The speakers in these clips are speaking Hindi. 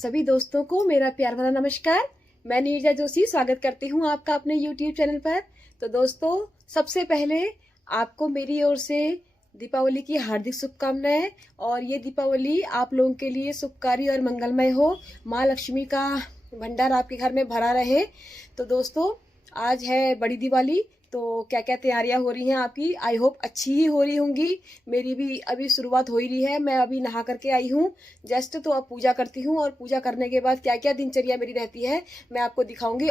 सभी दोस्तों को मेरा प्यार भरा नमस्कार। मैं नीरजा जोशी स्वागत करती हूँ आपका अपने YouTube चैनल पर। तो दोस्तों, सबसे पहले आपको मेरी ओर से दीपावली की हार्दिक शुभकामनाएं और ये दीपावली आप लोगों के लिए शुभकारी और मंगलमय हो। माँ लक्ष्मी का भंडार आपके घर में भरा रहे। तो दोस्तों, आज है बड़ी दिवाली, तो क्या क्या तैयारियां हो रही हैं आपकी? आई होप अच्छी ही हो रही होंगी। मेरी भी अभी शुरुआत हो ही रही है। मैं अभी नहा करके आई हूँ जस्ट, तो अब पूजा करती हूँ और पूजा करने के बाद क्या क्या दिनचर्या मेरी रहती है मैं आपको दिखाऊंगी।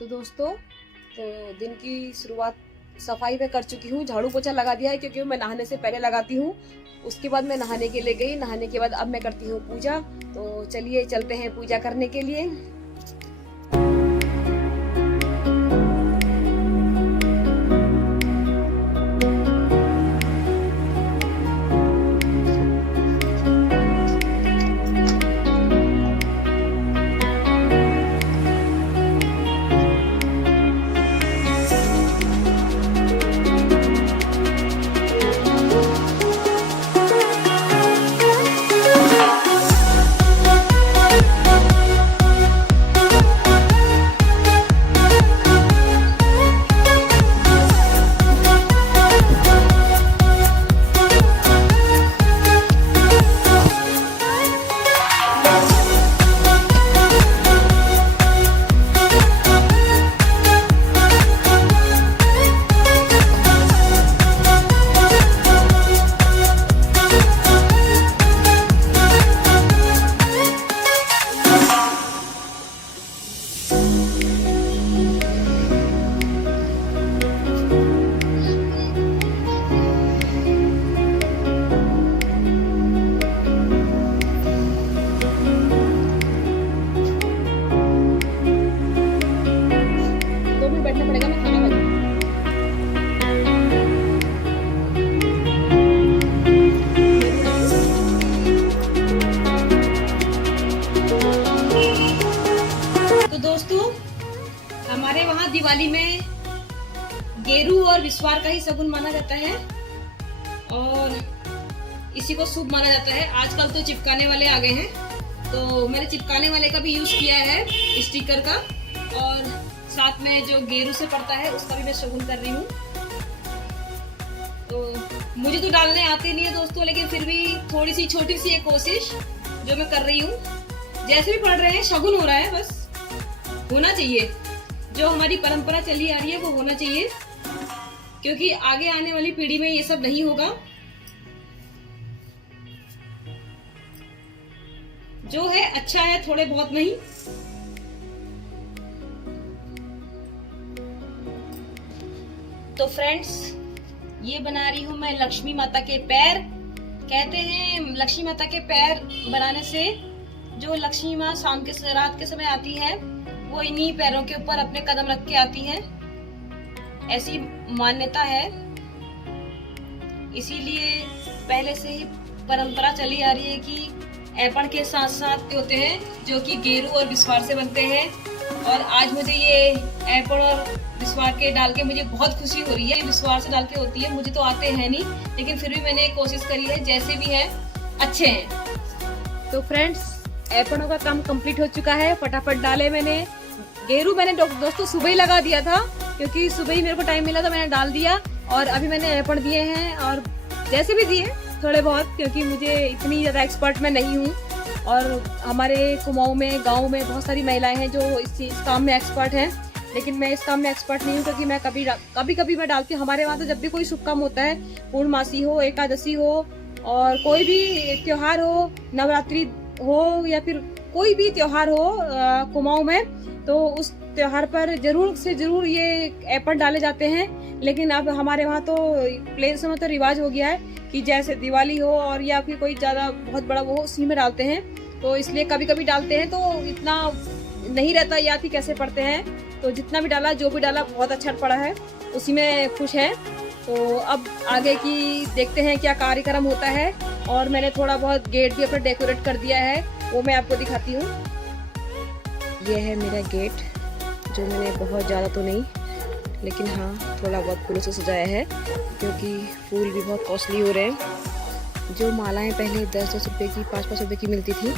तो दोस्तों, तो दिन की शुरुआत सफाई में कर चुकी हूँ। झाड़ू पोछा लगा दिया है क्योंकि मैं नहाने से पहले लगाती हूँ। उसके बाद मैं नहाने के लिए गई। नहाने के बाद अब मैं करती हूँ पूजा। तो चलिए चलते हैं पूजा करने के लिए। हमारे वहाँ दिवाली में गेरू और विस्वार का ही शगुन माना जाता है और इसी को शुभ माना जाता है। आजकल तो चिपकाने वाले आ गए हैं, तो मैंने चिपकाने वाले का भी यूज किया है, स्टिकर का, और साथ में जो गेरू से पड़ता है उसका भी मैं शगुन कर रही हूँ। तो मुझे तो डालने आते नहीं है दोस्तों, लेकिन फिर भी थोड़ी सी छोटी सी एक कोशिश जो मैं कर रही हूँ। जैसे भी पढ़ रहे हैं शगुन हो रहा है, बस होना चाहिए। जो हमारी परंपरा चली आ रही है वो होना चाहिए, क्योंकि आगे आने वाली पीढ़ी में ये सब नहीं होगा। जो है अच्छा है, थोड़े बहुत नहीं। तो फ्रेंड्स, ये बना रही हूं मैं लक्ष्मी माता के पैर। कहते हैं लक्ष्मी माता के पैर बनाने से जो लक्ष्मी माँ शाम के रात के समय आती है वो इन्हीं पैरों के ऊपर अपने कदम रख के आती हैं, ऐसी मान्यता है। इसीलिए पहले से ही परंपरा चली आ रही है कि ऐपण के साथ साथ होते हैं जो कि गेरू और विस्वार से बनते हैं। और आज मुझे ये ऐपण और विस्वार के डाल के मुझे बहुत खुशी हो रही है। विस्वार से डाल के होती है, मुझे तो आते हैं नहीं, लेकिन फिर भी मैंने कोशिश करी है। जैसे भी है अच्छे हैं। तो फ्रेंड्स, ऐपणों का काम कंप्लीट हो चुका है। फटाफट डाले मैंने। गेरू मैंने दोस्तों सुबह ही लगा दिया था, क्योंकि सुबह ही मेरे को टाइम मिला तो मैंने डाल दिया। और अभी मैंने ऐपण दिए हैं, और जैसे भी दिए थोड़े बहुत, क्योंकि मुझे इतनी ज़्यादा एक्सपर्ट मैं नहीं हूँ। और हमारे कुमाऊँ में, गाँव में बहुत सारी महिलाएं हैं जो इस काम में एक्सपर्ट हैं, लेकिन मैं इस काम में एक्सपर्ट नहीं हूँ, क्योंकि मैं कभी मैं डालती हूँ। हमारे वहाँ तो जब भी कोई शुभ काम होता है, पूर्णमासी हो, एकादशी हो, और कोई भी त्योहार हो, नवरात्रि हो, या फिर कोई भी त्योहार हो कुमाऊँ में, तो उस त्योहार पर जरूर से जरूर ये ऐपण डाले जाते हैं। लेकिन अब हमारे वहाँ तो प्लेन समय तो रिवाज हो गया है कि जैसे दिवाली हो और या फिर कोई ज़्यादा बहुत बड़ा वो उसी में डालते हैं। तो इसलिए कभी कभी डालते हैं, तो इतना नहीं रहता याद ही कैसे पढ़ते हैं। तो जितना भी डाला, जो भी डाला, बहुत अच्छा पड़ा है, उसी में खुश है। तो अब आगे की देखते हैं क्या कार्यक्रम होता है। और मैंने थोड़ा बहुत गेट भी अपना डेकोरेट कर दिया है, वो मैं आपको दिखाती हूँ। ये है मेरा गेट, जो मैंने बहुत ज़्यादा तो नहीं, लेकिन हाँ थोड़ा बहुत फूलों से सजाया है, क्योंकि फूल भी बहुत कॉस्टली हो रहे हैं। जो मालाएं पहले 10-10 रुपये की, 5-5 रुपये की मिलती थी,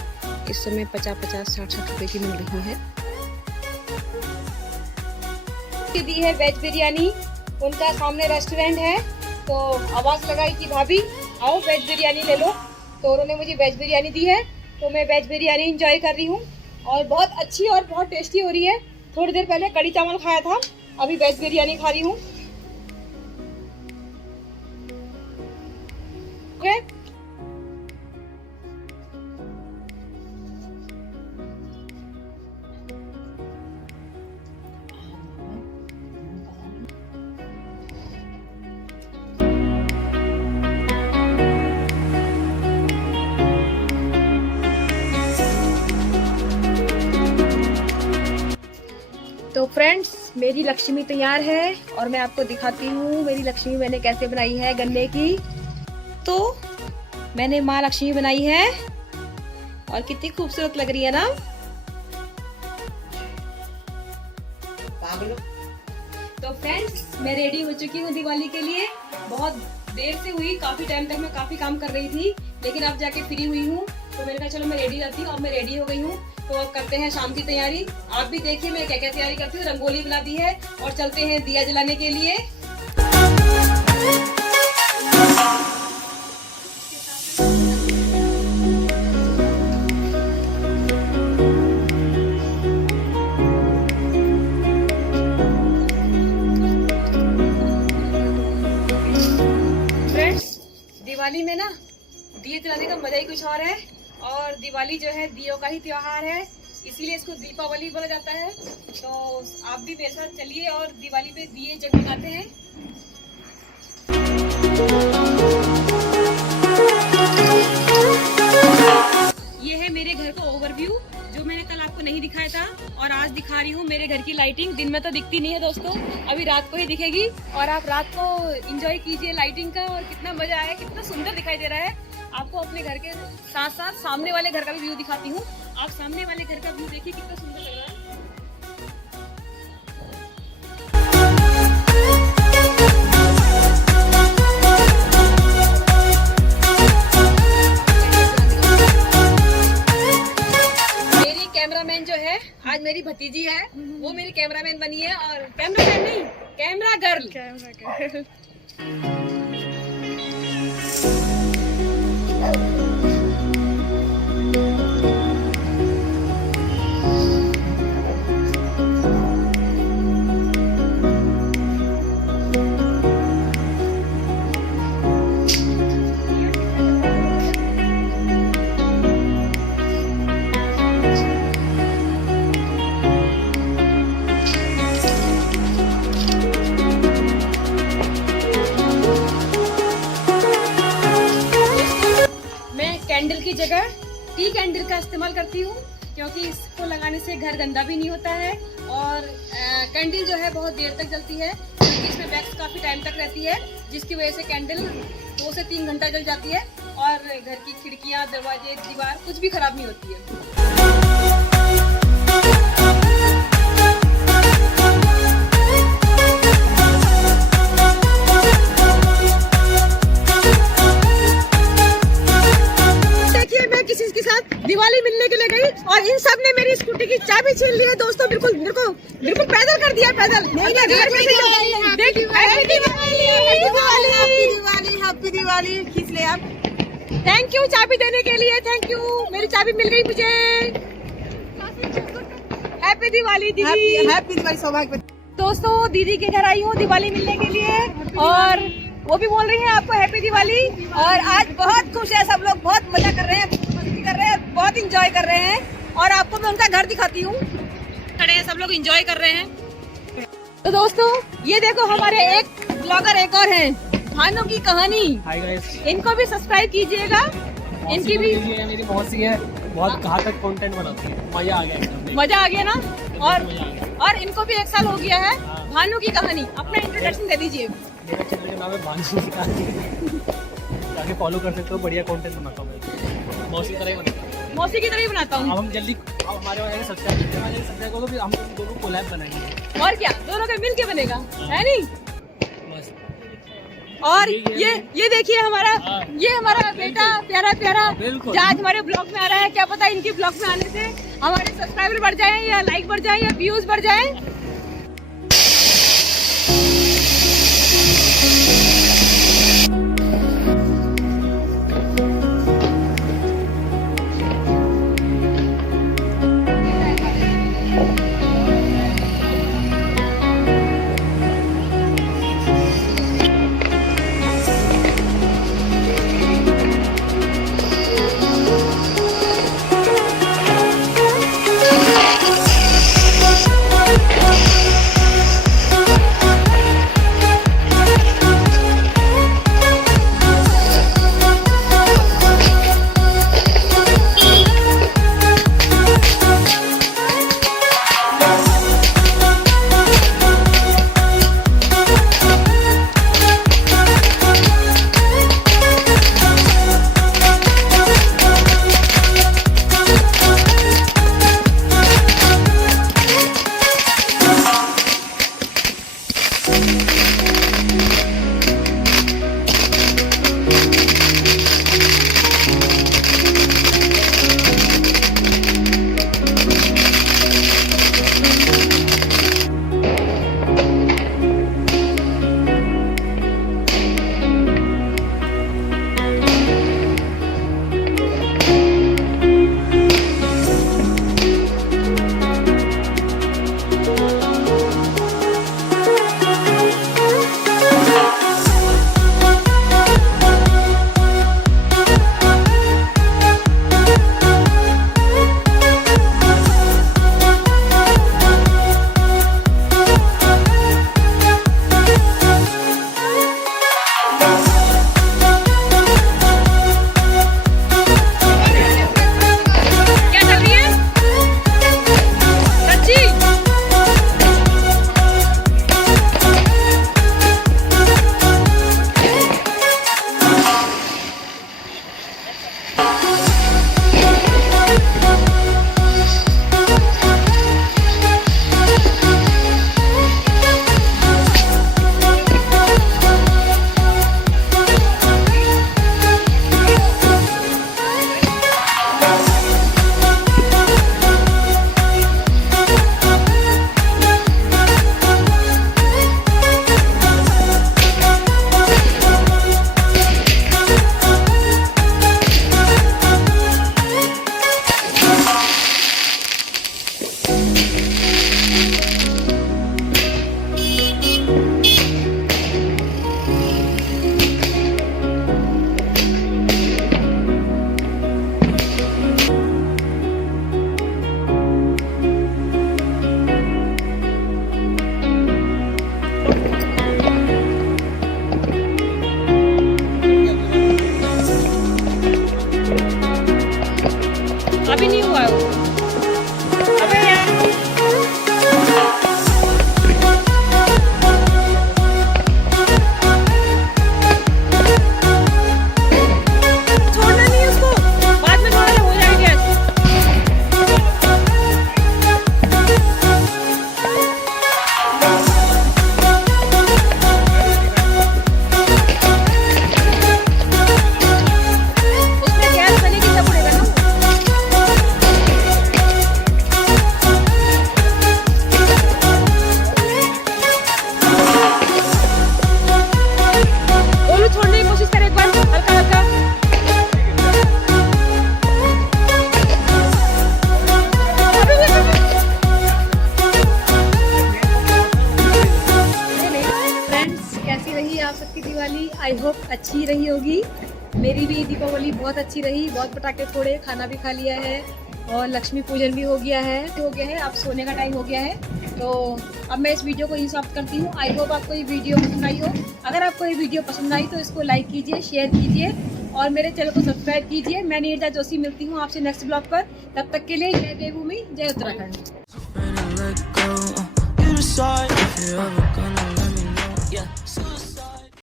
इस समय 50-50, 60-60 रुपये की मिल रही हैं। दी है वेज बिरयानी, उनका सामने रेस्टोरेंट है, तो आवाज़ लगाई कि भाभी आओ वेज बिरयानी ले लो, तो उन्होंने मुझे वेज बिरयानी दी है, तो मैं वेज बिरयानी इंजॉय कर रही हूँ और बहुत अच्छी और बहुत टेस्टी हो रही है। थोड़ी देर पहले कड़ी चावल खाया था, अभी वेज बिरयानी खा रही हूँ। तो फ्रेंड्स, मेरी लक्ष्मी तैयार है और मैं आपको दिखाती हूँ मेरी लक्ष्मी मैंने कैसे बनाई है गन्ने की। तो मैंने माँ लक्ष्मी बनाई है और कितनी खूबसूरत लग रही है ना। तो फ्रेंड्स, मैं रेडी हो चुकी हूँ दिवाली के लिए। बहुत देर से हुई, काफी टाइम तक मैं काफी काम कर रही थी, लेकिन अब जाके फ्री हुई हूँ, तो मैंने कहा चलो मैं रेडी रहती हूँ। अब मैं रेडी हो गई हूँ, तो अब करते हैं शाम की तैयारी। आप भी देखिए मैं क्या क्या तैयारी करती हूँ। रंगोली बना दी है और चलते हैं दिया जलाने के लिए। फ्रेंड्स, दिवाली में ना दिए जलाने का मजा ही कुछ और है, और दिवाली जो है दियों का ही त्योहार है, इसीलिए इसको दीपावली बोला जाता है। तो आप भी मेरे साथ चलिए और दिवाली पे दिए जगमगाते हैं। ये है मेरे घर का ओवरव्यू, जो मैंने कल आपको नहीं दिखाया था और आज दिखा रही हूँ। मेरे घर की लाइटिंग दिन में तो दिखती नहीं है दोस्तों, अभी रात को ही दिखेगी, और आप रात को एंजॉय कीजिए लाइटिंग का। और कितना मजा आया, कितना सुंदर दिखाई दे रहा है। आपको अपने घर के साथ साथ सामने वाले घर का भी व्यू दिखाती हूँ। आप सामने वाले घर का व्यू देखिए, कितना सुंदर लग रहा है। मेरी कैमरामैन जो है, आज मेरी भतीजी है, वो मेरी कैमरामैन बनी है, और कैमरामैन नहीं, कैमरा गर्ल। कैंडल की जगह टी कैंडल का इस्तेमाल करती हूँ, क्योंकि इसको लगाने से घर गंदा भी नहीं होता है, और कैंडल जो है बहुत देर तक जलती है, क्योंकि इसमें वैक्स काफी टाइम तक रहती है, जिसकी वजह से कैंडल 2 से 3 घंटा जल जाती है, और घर की खिड़कियाँ, दरवाजे, दीवार कुछ भी खराब नहीं होती है। दिवाली मिलने के लिए गई और इन सब ने मेरी स्कूटी की चाबी छीन ली है दोस्तों। बिल्कुल बिल्कुल पैदल कर दिया, पैदल। हैप्पी दिवाली खींच ले आप। थैंक यू चाबी देने के लिए, थैंक यू, मेरी चाबी मिल गई मुझे। हैप्पी दिवाली दीदी। हैप्पी दिवाली सौभाग्य। दोस्तों, दीदी के घर आई हूँ दिवाली मिलने के लिए, और वो भी बोल रही है आपको हैप्पी दिवाली। और आज बहुत खुश है सब लोग, बहुत मजा कर रहे हैं, कर रहे हैं, बहुत इंजॉय कर रहे हैं, और आपको मैं उनका घर दिखाती हूँ। खड़े हैं सब लोग, इंजॉय कर रहे हैं। तो दोस्तों, ये देखो हमारे एक ब्लॉगर एक और हैं, भानु की कहानी। हाय गाइस, इनको भी सब्सक्राइब कीजिएगा। इनकी भी मेरी मौसी है, बहुत घातक कंटेंट बनाती है। मजा आ गया, मजा आ गया ना। और इनको भी 1 साल हो गया है। भानु की कहानी, अपना इंट्रोडक्शन दे दीजिए। मेरा चैनल का नाम है भानु की कहानी, जाके फॉलो कर सकते हो। बढ़िया कंटेंट बनाता हूँ, मौसी की तरह ही बनाता हूँ। हम जल्दी अब हमारे वहाँ सब्सक्राइब करो कि हम दोनों कोलैब बनाएंगे। और क्या, दोनों का मिल के बनेगा, है नहीं? बस। और ये देखिए हमारा बेटा प्यारा जो आज हमारे ब्लॉग में आ रहा है। क्या पता इनके ब्लॉग में आने से हमारे सब्सक्राइबर बढ़ जाएं या लाइक बढ़ जाए या व्यूज बढ़ जाए। अभी नहीं हुआ है वो। अबे यार छोड़ना नहीं उसको, बाद में थोड़ा हो जाएगा। उसमें गैस बनेगी तब उड़ेगा ना। छोड़ने की कोशिश करें एक बार, हल्का हल्का। फ्रेंड्स, कैसी रही आप सबकी दिवाली? आई होप अच्छी रही होगी। मेरी भी दीपावली बहुत अच्छी रही, बहुत पटाखे फोड़े, खाना भी खा लिया है और लक्ष्मी पूजन भी हो गया है। अब सोने का टाइम हो गया है, तो अब मैं इस वीडियो को यहीं समाप्त करती हूँ। आई होप आपको ये वीडियो पसंद आई हो। अगर आपको ये वीडियो पसंद आई तो इसको लाइक कीजिए, शेयर कीजिए और मेरे चैनल को सब्सक्राइब कीजिए। मैं नीरजा जोशी मिलती हूँ आपसे नेक्स्ट ब्लॉग पर। तब तक के लिए जय देवभूमि, जय उत्तराखंड।